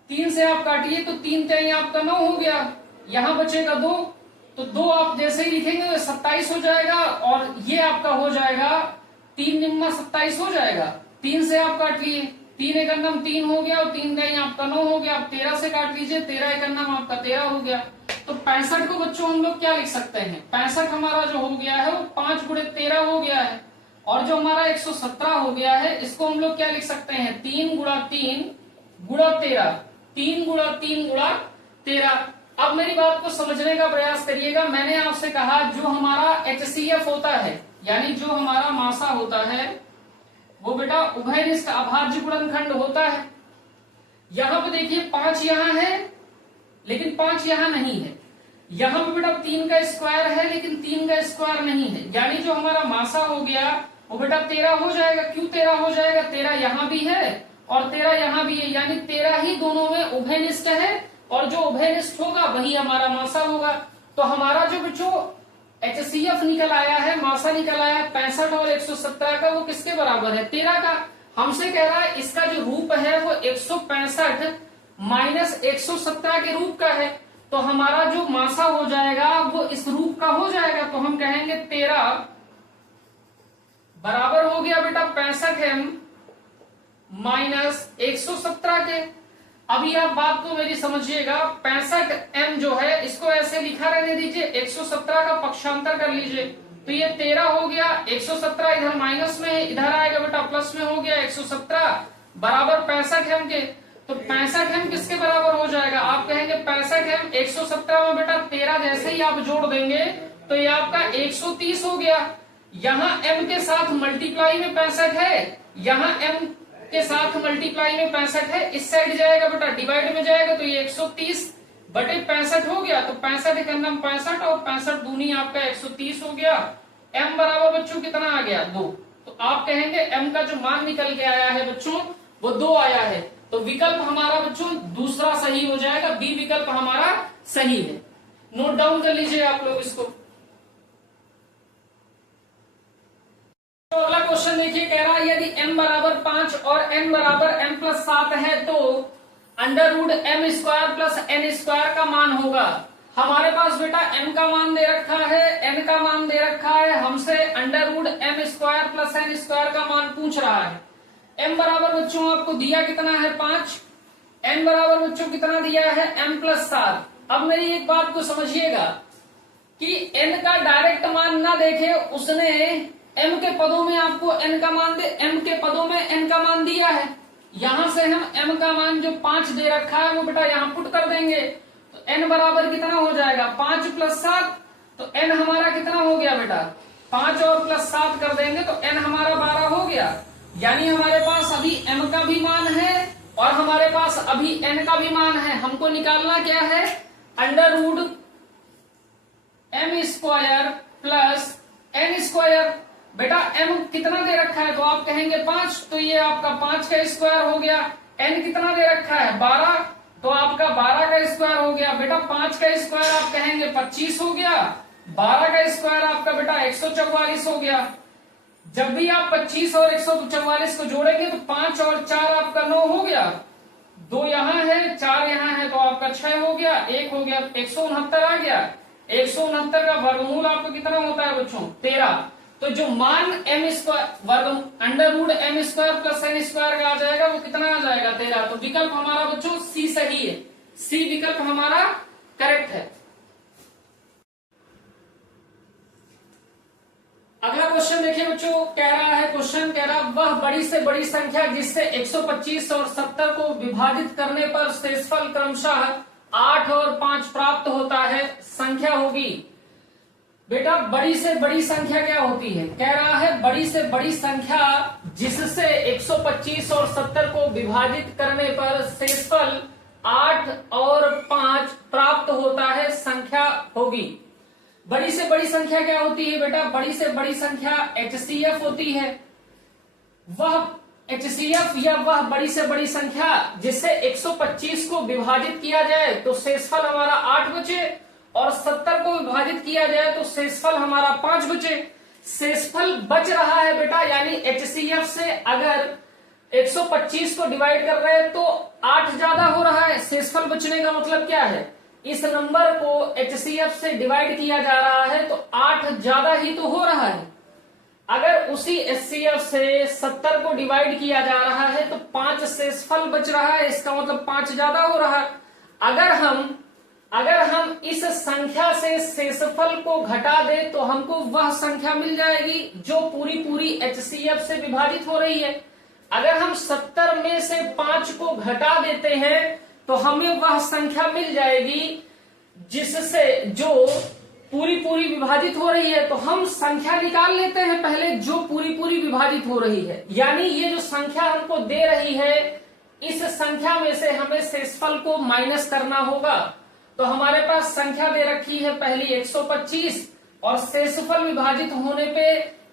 3 से आप काटिए तो 3 3 आपका 9 हो गया, यहाँ बचेगा 2, तो 2 आप जैसे ही लिखेंगे तो 27 हो जाएगा और ये आपका हो जाएगा 3 निम्मा 27 हो जाएगा। 3 से आप काट लिए, 3 एक अन्नम 3 हो गया और 3 3 आपका 9 हो गया। आप 13 से काट लीजिए, 13 एक अन्नम आपका 13 हो गया। तो 65 को बच्चों हम लोग क्या लिख सकते हैं, 65 हमारा जो हो गया है वो 5 गुणे 13 हो गया है, और जो हमारा 117 हो गया है इसको हम लोग क्या लिख सकते हैं, 3 गुणा 3 गुणा 13, 3 गुणा 3 गुणा 13। अब मेरी बात को समझने का प्रयास करिएगा। मैंने आपसे कहा जो हमारा HCF होता है, यानी जो हमारा मासा होता है वो बेटा उभयनिष्ठ अभाज्य गुणनखंड होता है। यहाँ पे देखिए 5 यहाँ है लेकिन 5 यहाँ नहीं है, यहाँ पे बेटा 3 का स्क्वायर है लेकिन 3 का स्क्वायर नहीं है, यानी जो हमारा मासा हो गया वो बेटा 13 हो जाएगा। क्यों 13 हो जाएगा, 13 यहाँ भी है और 13 यहाँ भी है, यानी 13 ही दोनों में उभयनिष्ठ है और जो उभयनिष्ठ होगा वही हमारा मासा होगा। तो हमारा जो बच्चों HCF निकल आया है, मासा निकल आया 65 और 117 का, वो किसके बराबर है, 13 का। हमसे कह रहा है इसका जो रूप है वो 165 माइनस 117 के रूप का है, तो हमारा जो मासा हो जाएगा वो इस रूप का हो जाएगा। तो हम कहेंगे 13 बराबर हो गया बेटा 65M माइनस 117 के। अभी आप बात को मेरी समझिएगा, 65M जो है इसको ऐसे लिखा रहने दीजिए, 117 का पक्षांतर कर लीजिए, तो ये 13 हो गया, 117 इधर माइनस में है, इधर आएगा बेटा प्लस में हो गया, 117 बराबर 65M के। तो 65M किसके बराबर हो जाएगा, आप कहेंगे 65M 117 में बेटा 13 जैसे ही आप जोड़ देंगे तो ये आपका 130 हो गया। यहाँ m के साथ मल्टीप्लाई में 65 है, यहाँ m के साथ मल्टीप्लाई में 65 है, इस साइड जाएगा बेटा डिवाइड में जाएगा, तो ये 130 बटे 65 हो गया। तो 65 एक अंदर 65 और 65 दूनी आपका 130 हो गया। m बराबर बच्चों कितना आ गया 2। तो आप कहेंगे m का जो मान निकल के आया है बच्चों वो 2 आया है, तो विकल्प हमारा बच्चों दूसरा सही हो जाएगा, बी विकल्प हमारा सही है। नोट डाउन कर लीजिए आप लोग इसको। तो अगला क्वेश्चन देखिए, कह रहा है यदि m बराबर 5 और n बराबर m प्लस 7 है तो under root m square plus n square का मान होगा। हमारे पास बेटा m का मान दे रखा है, n का मान दे रखा है, हमसे under root m square plus n square का मान पूछ रहा है। m बराबर बच्चों आपको दिया कितना है 5, n बराबर बच्चों कितना दिया है m प्लस 7। अब मेरी एक बात को समझिएगा कि n का डायरेक्ट मान ना देखे, उसने m के पदों में आपको n का मान दे, m के पदों में n का मान दिया है। यहां से हम m का मान जो 5 दे रखा है वो बेटा यहां पुट कर देंगे, तो n बराबर कितना हो जाएगा 5 प्लस 7, तो n हमारा कितना हो गया बेटा 5 और प्लस 7 कर देंगे तो n हमारा 12 हो गया। यानी हमारे पास अभी m का भी मान है और हमारे पास अभी n का भी मान है। हमको निकालना क्या है, under root m square plus n square. बेटा m कितना दे रखा है तो आप कहेंगे 5, तो ये आपका 5 का स्क्वायर हो गया। n कितना दे रखा है 12, तो आपका 12 का स्क्वायर हो गया। बेटा 5 का स्क्वायर आप कहेंगे 25 हो गया, 12 का स्क्वायर आपका बेटा 144 हो गया। जब भी आप 25 और 144 को जोड़ेंगे तो 5 और 4 आपका 9 हो गया, 2 यहाँ है 4 यहाँ है तो आपका 6 हो गया, 1 हो गया, 169 आ गया। 169 का वर्गमूल आपका कितना होता है बच्चों 13। तो जो मान m स्क्वायर वर्ग under root m square plus n square का आ जाएगा वो कितना आ जाएगा 13। तो विकल्प हमारा बच्चों सी सही है, सी विकल्प हमारा करेक्ट है। अगला क्वेश्चन देखिए बच्चों, कह रहा है क्वेश्चन कह रहा वह बड़ी से बड़ी संख्या जिससे 125 और 70 को विभाजित करने पर शेषफल क्रमशः 8 और 5 प्राप्त होता है संख्या होगी। बेटा बड़ी से बड़ी संख्या क्या होती है, कह रहा है बड़ी से बड़ी संख्या जिससे 125 और 70 को विभाजित करने पर शेषफल 8 और 5 प्राप्त होता है संख्या होगी। बड़ी से बड़ी संख्या क्या होती है बेटा, बड़ी से बड़ी संख्या HCF होती है। वह HCF या वह बड़ी से बड़ी संख्या जिससे 125 को विभाजित किया जाए तो शेषफल हमारा 8 बचे और 70 को विभाजित किया जाए तो शेषफल हमारा 5 बचे। शेषफल बच रहा है बेटा, यानी HCF से अगर 125 को डिवाइड कर रहे हैं तो 8 ज्यादा हो रहा है। शेषफल बचने का मतलब क्या है, इस नंबर को HCF से डिवाइड किया जा रहा है तो 8 ज्यादा ही तो हो रहा है। अगर उसी HCF से 70 को डिवाइड किया जा रहा है तो 5 शेषफल बच रहा है, इसका मतलब 5 ज्यादा हो रहा है। अगर हम इस संख्या से शेषफल को घटा दे तो हमको वह संख्या मिल जाएगी जो पूरी HCF से विभाजित हो रही है। अगर हम 70 में से 5 को घटा देते हैं तो हमें वह संख्या मिल जाएगी जिससे जो पूरी विभाजित हो रही है। तो हम संख्या निकाल लेते हैं पहले जो पूरी विभाजित हो रही है, यानी ये जो संख्या हमको दे रही है इस संख्या में से हमें शेषफल को माइनस करना होगा। तो हमारे पास संख्या दे रखी है पहली 125 और शेषफल विभाजित होने पे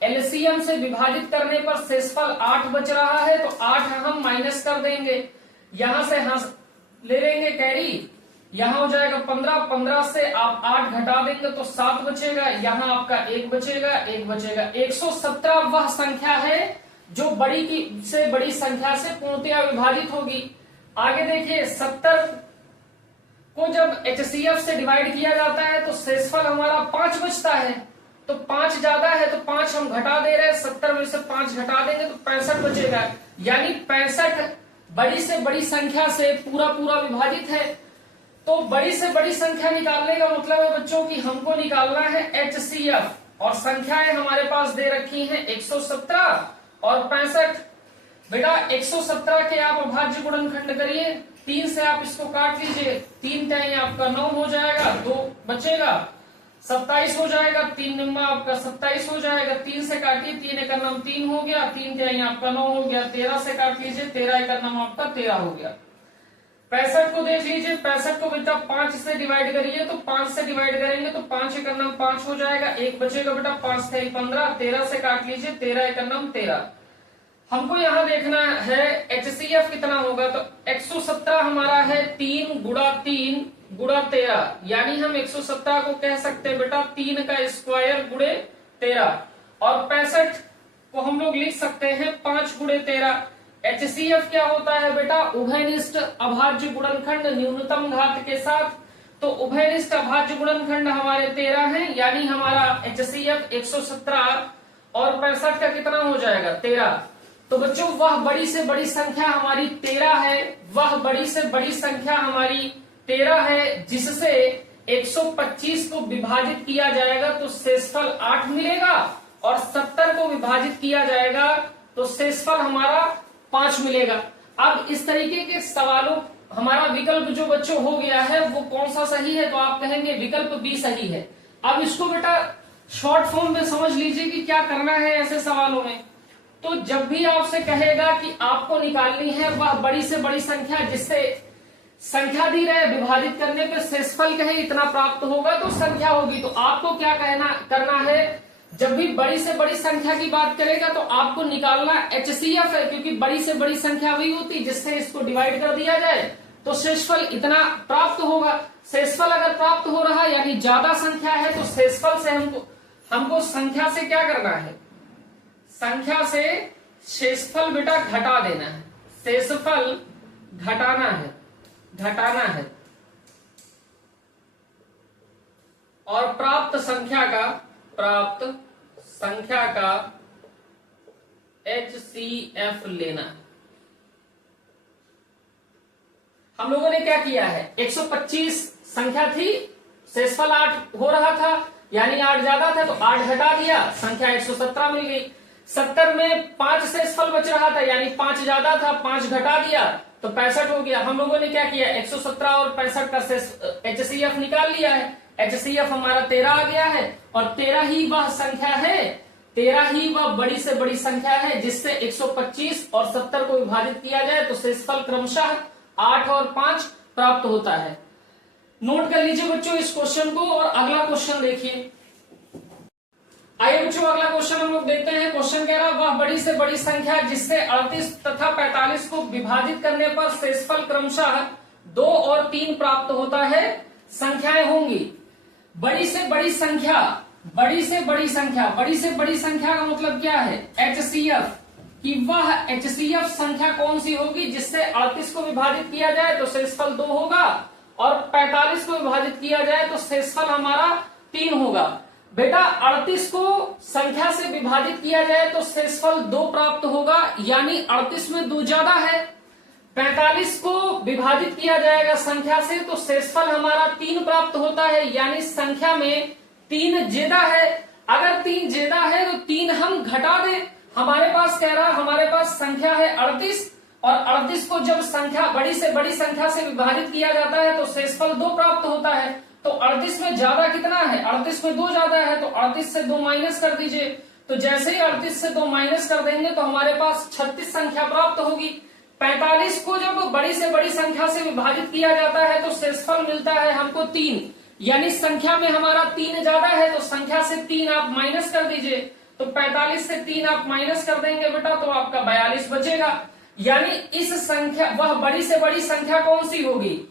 एलसीएम से विभाजित करने पर शेषफल 8 बच रहा है, तो 8 हम माइनस कर देंगे, यहां से ले लेंगे कैरी, यहां हो जाएगा 15, 15 से आप 8 घटा देंगे तो 7 बचेगा, यहां आपका 1 बचेगा, 1 बचेगा। 117 वह संख्या है जो बड़ी की से बड़ी संख्या से पूर्णतया विभाजित होगी। आगे देखिए 70 को जब HCF से डिवाइड किया जाता है तो शेषफल हमारा 5 बचता है, तो 5 ज्यादा है तो 5 हम घटा दे रहे हैं, 70 में से 5 घटा देंगे तो 65 बचेगा। यानी 65 बड़ी से बड़ी संख्या से पूरा विभाजित है। तो बड़ी से बड़ी संख्या निकालने का मतलब है बच्चों की हमको निकालना है HCF, और संख्याएं हमारे पास दे रखी हैं 117 और 65। बेटा 117 के आप अभाज्य गुणनखंड करिए, 3 से आप इसको काट लीजिए, 3 टाइम आपका 9 हो जाएगा, 2 बचेगा, 27 हो जाएगा, 3 निम्मा आपका 27 हो जाएगा, 3 से काटिए, 3 एक नम 3 हो गया, 3 तिहाई आपका 9 हो गया, 13 से काट लीजिए, 13 एक नम आपका 13 हो गया। 65 को देख लीजिए, 65 को बेटा 5 से डिवाइड करिए, तो 5 से डिवाइड करेंगे तो 5 एक नम 5 हो जाएगा, एक बचेगा बेटा 5 तिहाई 15, 13 से काट लीजिए, 13 एक नम 13। हमको यहाँ देखना है HCF कितना होगा, तो 117 हमारा है 3 गुणा 3 गुणा 13, यानी हम 117 को कह सकते हैं बेटा 3 का स्क्वायर गुणे 13, और 65 को हम लोग लिख सकते हैं 5 गुणे 13। HCF क्या होता है बेटा, उभयनिष्ठ अभाज्य गुणनखंड न्यूनतम घात के साथ, तो उभयनिष्ठ अभाज्य गुणनखंड हमारे 13 हैं, यानी हमारा HCF 117 और 65 का कितना हो जाएगा 13। तो बच्चों वह बड़ी से बड़ी संख्या हमारी 13 है, वह बड़ी से बड़ी संख्या हमारी 13 है, जिससे 125 को विभाजित किया जाएगा तो शेषफल 8 मिलेगा, और 70 को विभाजित किया जाएगा तो शेषफल हमारा 5 मिलेगा। अब इस तरीके के सवालों हमारा विकल्प जो बच्चों हो गया है वो कौन सा सही है, तो आप कहेंगे विकल्प बी सही है। अब इसको बेटा शॉर्ट फॉर्म में समझ लीजिए कि क्या करना है ऐसे सवालों में। तो जब भी आपसे कहेगा कि आपको निकालनी है वह बड़ी से बड़ी संख्या जिससे संख्या दी रहे विभाजित करने पे शेषफल कहे इतना प्राप्त होगा तो संख्या होगी, तो आपको क्या करना है, जब भी बड़ी से बड़ी संख्या की बात करेगा तो आपको निकालना HCF है, क्योंकि बड़ी से बड़ी संख्या वही होती जिससे इसको डिवाइड कर दिया जाए तो शेषफल इतना प्राप्त होगा। शेषफल अगर प्राप्त हो रहा है यानी ज्यादा संख्या है तो शेषफल से हमको संख्या से क्या करना है, संख्या से शेषफल बेटा घटा देना है, शेषफल घटाना है, और प्राप्त संख्या का HCF लेना है। हम लोगों ने क्या किया है, 125 संख्या थी, शेषफल 8 हो रहा था, यानी 8 ज्यादा था तो 8 घटा दिया, संख्या 117 मिल गई। 70 में 5 शेषफल बच रहा था, यानी 5 ज्यादा था, 5 घटा दिया तो 65 हो गया। हम लोगों ने क्या किया, 117 और 65 का HCF निकाल लिया है। HCF हमारा 13 आ गया है, और 13 ही वह संख्या है, 13 ही वह बड़ी से बड़ी संख्या है जिससे 125 और 70 को विभाजित किया जाए तो शेषफल क्रमशः 8 और 5 प्राप्त होता है। नोट कर लीजिए बच्चों इस क्वेश्चन को, और अगला क्वेश्चन देखिए। आइए बच्चों अगला क्वेश्चन हम लोग देखते हैं। क्वेश्चन कह रहा है वह बड़ी से बड़ी संख्या जिससे 38 तथा 45 को विभाजित करने पर शेषफल क्रमशः 2 और 3 प्राप्त होता है, संख्याएं होंगी। बड़ी से बड़ी संख्या, बड़ी से बड़ी संख्या, बड़ी से बड़ी संख्या का मतलब क्या है, HCF, कि वह HCF संख्या कौन सी होगी जिससे 38 को विभाजित किया जाए तो शेषफल 2 होगा, और 45 को विभाजित किया जाए तो शेषफल हमारा 3 होगा। बेटा 38 को संख्या से विभाजित किया जाए तो शेषफल 2 प्राप्त होगा, यानी 38 में 2 ज्यादा है। 45 को विभाजित किया जाएगा संख्या से तो शेषफल हमारा 3 प्राप्त होता है, यानी संख्या में 3 ज्यादा है। अगर 3 ज्यादा है तो 3 हम घटा दें, हमारे पास कह रहा हमारे पास संख्या है 38, और 38 को जब संख्या बड़ी से बड़ी संख्या से विभाजित किया जाता है तो शेषफल 2 प्राप्त होता है। तो 38 में ज्यादा कितना है, 38 में 2 ज्यादा है, तो 38 से 2 माइनस कर दीजिए। तो जैसे ही 38 से 2 माइनस कर देंगे तो हमारे पास 36 संख्या प्राप्त होगी। 45 को जब बड़ी से बड़ी संख्या से विभाजित किया जाता है तो शेषफल मिलता है हमको 3, यानी संख्या में हमारा 3 ज्यादा है, तो संख्या से 3 आप माइनस कर दीजिए। तो 45 से 3 आप माइनस कर देंगे बेटा तो आपका 42 बचेगा। यानी इस संख्या, वह बड़ी से बड़ी संख्या कौन सी होगी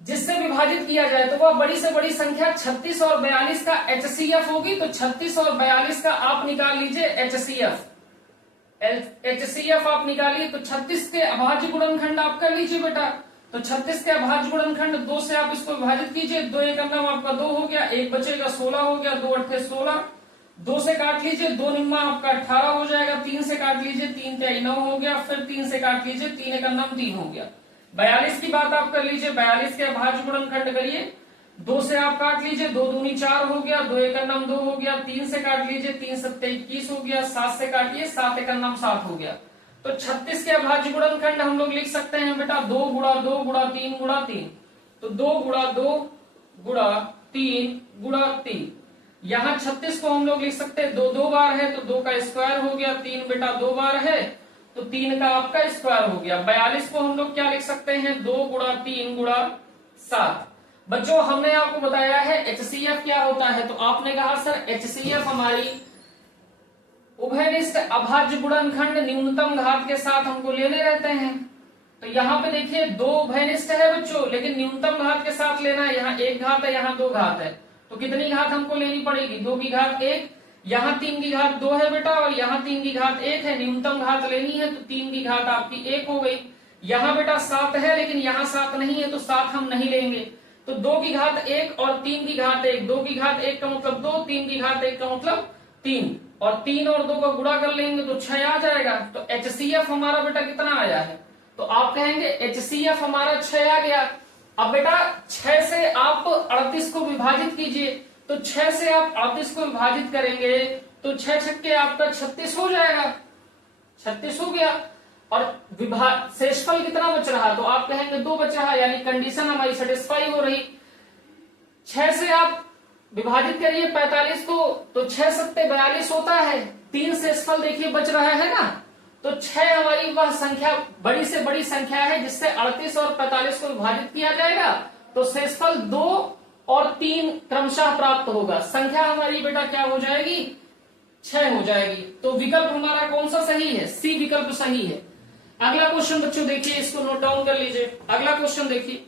जिससे विभाजित किया जाए, तो वह बड़ी से बड़ी संख्या 36 और 42 का HCF होगी। तो 36 और 42 का आप निकाल लीजिए HCF आप निकालिए। तो 36 के अभाज्य गुणनखंड आप कर लीजिए बेटा। तो 36 के अभाज्य गुणनखंड 2 से आप इसको विभाजित कीजिए, 2 एक अंदर आपका 2 हो गया, 1 बचेगा 16 हो गया, 2 अट्ठे 16, 2 से काट लीजिए, 2 निम्मा आपका 18 हो जाएगा, 3 से काट लीजिए, 3 तिहाई 9 हो गया, फिर 3 से काट लीजिए, 3 एक अंदर 3 हो गया। 42 की बात आप कर लीजिए, 42 के अभाज्य गुणनखंड करिए, 2 से आप काट लीजिए, 2 दूनी 4 हो गया, 2 एक अंदर 2 हो गया, 3 से काट लीजिए, 3 सत्ते 21 हो गया, 7 से काटिए, 7 एक अंदर 7 हो गया। तो 36 के अभाज्य गुणनखंड हम लोग लिख सकते हैं बेटा 2 गुणा 2 गुणा 3 गुणा 3। तो 2 गुणा 2 गुणा 3 गुणा 3। यहाँ 36 को हम लोग लिख सकते हैं, दो दो बार है तो 2 का स्क्वायर हो गया, 3 बेटा 2 बार है तो 3 का आपका स्क्वायर हो गया। 42 को हम लोग क्या लिख सकते हैं, 2 गुणा 3 गुणा 7। बच्चों हमने आपको बताया है HCF क्या होता है, तो आपने कहा सर HCF हमारी उभयनिष्ठ अभाज्य गुणनखंड न्यूनतम घात के साथ हमको लेने रहते हैं। तो यहाँ पे देखिए 2 उभयनिष्ठ है बच्चों, लेकिन न्यूनतम घात के साथ लेना है। यहाँ 1 घात है, यहाँ 2 घात है, तो कितनी घात हमको लेनी पड़ेगी, 2 की घात 1। यहाँ 3 की घात 2 है बेटा, और यहाँ 3 की घात 1 है। न्यूनतम घात लेनी है तो 3 की घात आपकी 1 हो गई। यहाँ बेटा 7 है, लेकिन यहाँ 7 नहीं है तो 7 हम नहीं लेंगे। तो 2 की घात 1 और 3 की घात 1, 2 की घात 1 का मतलब 2, 3 की घात 1 का मतलब 3, और 3 और 2 का गुणा कर लेंगे तो 6 आ जाएगा। तो HCF हमारा बेटा कितना आया है, तो आप कहेंगे HCF हमारा 6 आ गया। अब बेटा 6 से आप 38 को विभाजित कीजिए, तो 6 से आप 38 को विभाजित करेंगे तो 6 छक्के आपका 36 हो जाएगा, 36 हो गया। और शेषफल कितना बच रहा, तो आप कहेंगे 2 बच रहा, यानी कंडीशन हमारी सेटिस्फाई हो रही। 6 से आप विभाजित करिए 45 को, तो 6 सत्ते 42 होता है। 3 शेषफल देखिए बच रहा है ना, तो 6 हमारी वह संख्या बड़ी से बड़ी संख्या है जिससे 38 और 45 को विभाजित किया जाएगा, तो शेषफल 2 और 3 क्रमशः प्राप्त होगा। संख्या हमारी बेटा क्या हो जाएगी, 6 हो जाएगी। तो विकल्प हमारा कौन सा सही है, सी विकल्प सही है। अगला क्वेश्चन बच्चों देखिए, इसको नोट डाउन कर लीजिए। अगला क्वेश्चन देखिए,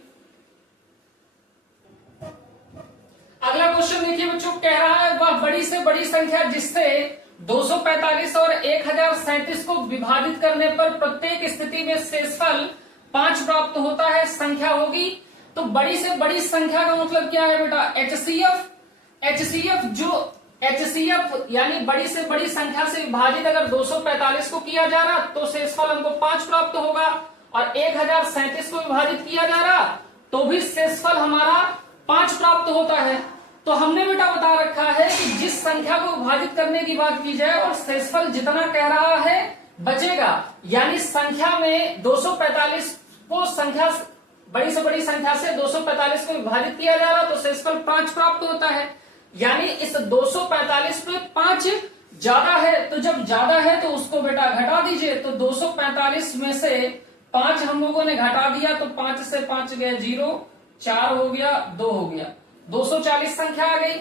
अगला क्वेश्चन देखिए बच्चों, कह रहा है वह बड़ी से बड़ी संख्या जिससे 245 और 1037 को विभाजित करने पर प्रत्येक स्थिति में शेषफल 5 प्राप्त होता है, संख्या होगी। तो बड़ी से बड़ी संख्या का मतलब क्या है बेटा, HCF यानी बड़ी से बड़ी संख्या से विभाजित अगर 245 को किया जा रहा तो शेषफल हमको 5 प्राप्त होगा, और 1037 को विभाजित किया जा रहा तो भी शेषफल हमारा 5 प्राप्त होता है। तो हमने बेटा बता रखा है कि जिस संख्या को विभाजित करने की बात की जाए और शेषफल जितना कह रहा है बचेगा, यानी संख्या में 245 को संख्या बड़ी से बड़ी संख्या से 245 को विभाजित किया जा रहा तो शेषफल 5 प्राप्त होता है। यानी इस 245 पे 5 ज्यादा है, तो जब ज्यादा है तो उसको बेटा घटा दीजिए। तो 245 में से 5 हम लोगों ने घटा दिया, तो 5 से 5 गए 0, 4 हो गया, 2 हो गया, 240 संख्या आ गई।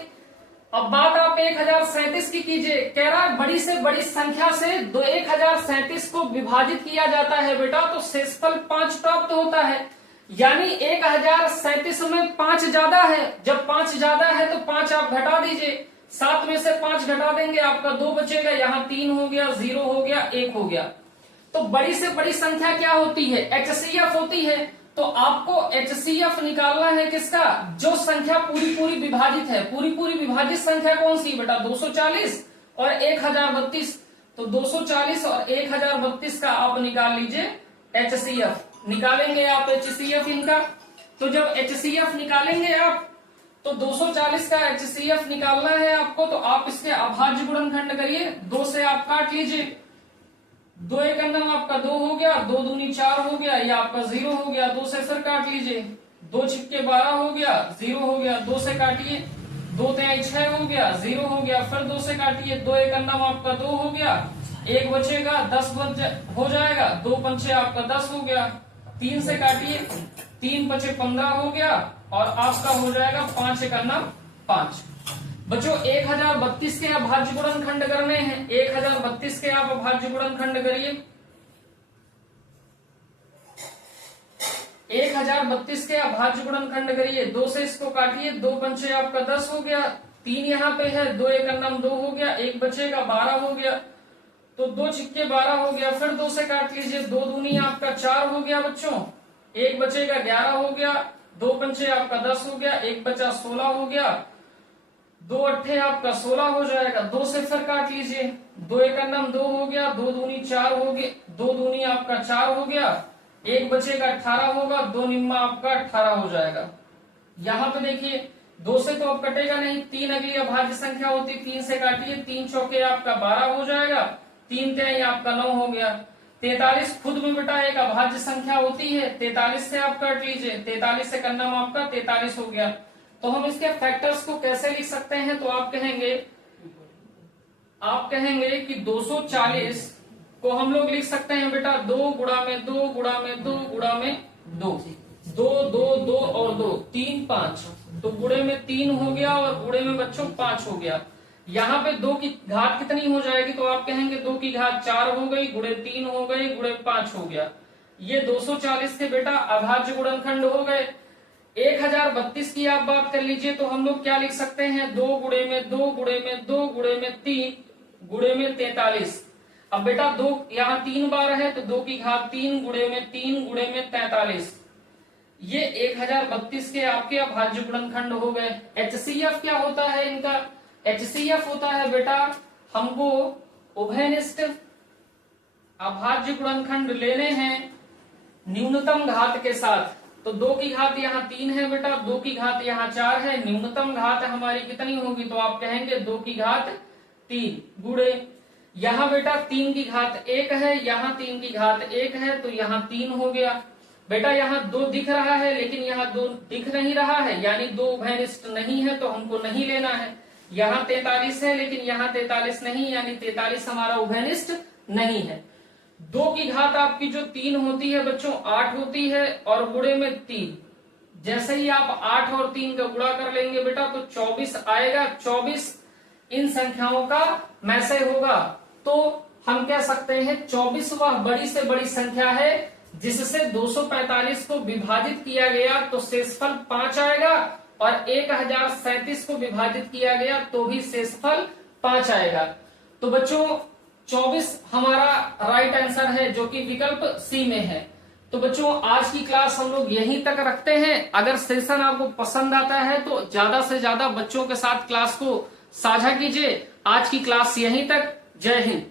अब बात आप 1037 की कीजिए, कह रहा है बड़ी से बड़ी संख्या से 1037 को विभाजित किया जाता है बेटा, तो शेषफल 5 प्राप्त होता है। यानी 1037 में 5 ज्यादा है, जब 5 ज्यादा है तो 5 आप घटा दीजिए, 7 में से 5 घटा देंगे आपका 2 बचेगा, यहाँ 3 हो गया, 0 हो गया, 1 हो गया। तो बड़ी से बड़ी संख्या क्या होती है, HCF होती है। तो आपको HCF निकालना है किसका, जो संख्या पूरी पूरी विभाजित है। पूरी पूरी विभाजित संख्या कौन सी बेटा, 240 और 1032। तो 240 और 1032 का आप निकाल लीजिए HCF। निकालेंगे आप HCF इनका, तो जब HCF निकालेंगे आप, तो 240 का HCF निकालना है आपको, तो आप इसके अभाज्य गुणनखंड करिए, 2 से आप काट लीजिए, 2 एक अंदर आपका 2 हो गया, 2 दूनी 4 हो गया, ये आपका 0 हो गया, 2 से फिर काट लीजिए, 2 छिक्के 12 हो गया, 0 हो गया, 2 से काटिए, 2 तिहाई 6 हो गया, 0 हो गया, फिर 2 से काटिए, 2 एक अंदर आपका 2 हो गया, 1 बचेगा, 10 हो जाएगा, 2 पंचे आपका 10 हो गया, 3 से काटिए, 3 पचे 15 हो गया, और आपका हो जाएगा 5 एक अन्ना 5। बच्चों 1032 के अभाज्य गुणनखंड करने हैं, 1032 के आप अभाज्य गुणनखंड करिए। 1032 के अभाज्य गुणनखंड करिए, 2 से इसको काटिए, 2 पंचे आपका 10 हो गया, 3 यहाँ पे है, 2 एक अन्नम 2 हो गया, 1 बचेगा, 12 हो गया, तो 2 छिक्के 12 हो गया, फिर 2 से काट लीजिए, 2 दूनी आपका 4 हो गया बच्चों, 1 बचेगा, 11 हो गया, 2 पंचे आपका 10 हो गया, 1 बचा 16 हो गया, 2 अट्ठे आपका 16 हो जाएगा, 2 से फिर काट लीजिए, 2 एक अन्नम 2 हो गया, 2 दूनी 4 हो गया, 2 दूनी आपका 4 हो गया, 1 बचेगा 18 होगा, 2 निम्मा आपका 18 हो जाएगा। यहाँ पे देखिए 2 से तो अब कटेगा नहीं, 3 अगली अभाज्य संख्या होती, 3 से काटिए, 3 चौके आपका 12 हो जाएगा, 3 तिहाई आपका 9 हो गया। 43 खुद में बेटा एक अभाज्य संख्या होती है, 43 से आप काट लीजिए, 43 से कन्नम आपका 43 हो गया। तो हम इसके फैक्टर्स को कैसे लिख सकते हैं, तो आप कहेंगे कि 240 को हम लोग लिख सकते हैं बेटा 2 गुणा में 2 गुणा में 2 गुणा में 2, 2 2 2 और 2 3 5, तो गुणे में 3 हो गया और गुणे में बच्चों 5 हो गया। यहाँ पे 2 की घात कितनी हो जाएगी, तो आप कहेंगे 2 की घात 4 हो गई, गुणे 3 हो गई, गुणे 5 हो गया। ये 240 के बेटा अभाज्य गुणनखंड हो गए। 1032 की आप बात कर लीजिए तो हम लोग क्या लिख सकते हैं, 2 गुणे में 2 गुणे में 2 गुणे में 3 गुणे में 43। अब बेटा 2 यहाँ 3 बार है तो 2 की घात 3 गुणे में 3 गुणे में 43। ये 1032 के आपके अभाज्य गुणनखंड हो गए। HCF क्या होता है इनका, HCF होता है बेटा हमको उभयनिष्ठ अभाज्य गुणनखंड लेने हैं न्यूनतम घात के साथ। तो 2 की घात यहाँ 3 है बेटा, 2 की घात यहाँ 4 है, न्यूनतम घात हमारी कितनी होगी, तो आप कहेंगे 2 की घात 3 गुणे यहाँ बेटा 3 की घात 1 है, यहाँ 3 की घात 1 है, तो यहाँ 3 हो गया। बेटा यहाँ 2 दिख रहा है लेकिन यहाँ 2 दिख नहीं रहा है, यानी 2 उभयनिष्ठ नहीं है तो हमको नहीं लेना है। यहाँ 43 है लेकिन यहाँ 43 नहीं, यानी 43 हमारा उभयनिष्ठ नहीं है। 2 की घात आपकी जो 3 होती है बच्चों 8 होती है और गुणे में 3। जैसे ही आप 8 और 3 का गुणा कर लेंगे बेटा तो 24 आएगा। 24 इन संख्याओं का में से होगा, तो हम कह सकते हैं 24 वह बड़ी से बड़ी संख्या है जिससे 245 को विभाजित किया गया तो शेषफल 5 आएगा, और 1037 को विभाजित किया गया तो भी शेषफल 5 आएगा। तो बच्चों 24 हमारा राइट आंसर है जो कि विकल्प सी में है। तो बच्चों आज की क्लास हम लोग यहीं तक रखते हैं। अगर सेशन आपको पसंद आता है तो ज्यादा से ज्यादा बच्चों के साथ क्लास को साझा कीजिए। आज की क्लास यहीं तक। जय हिंद।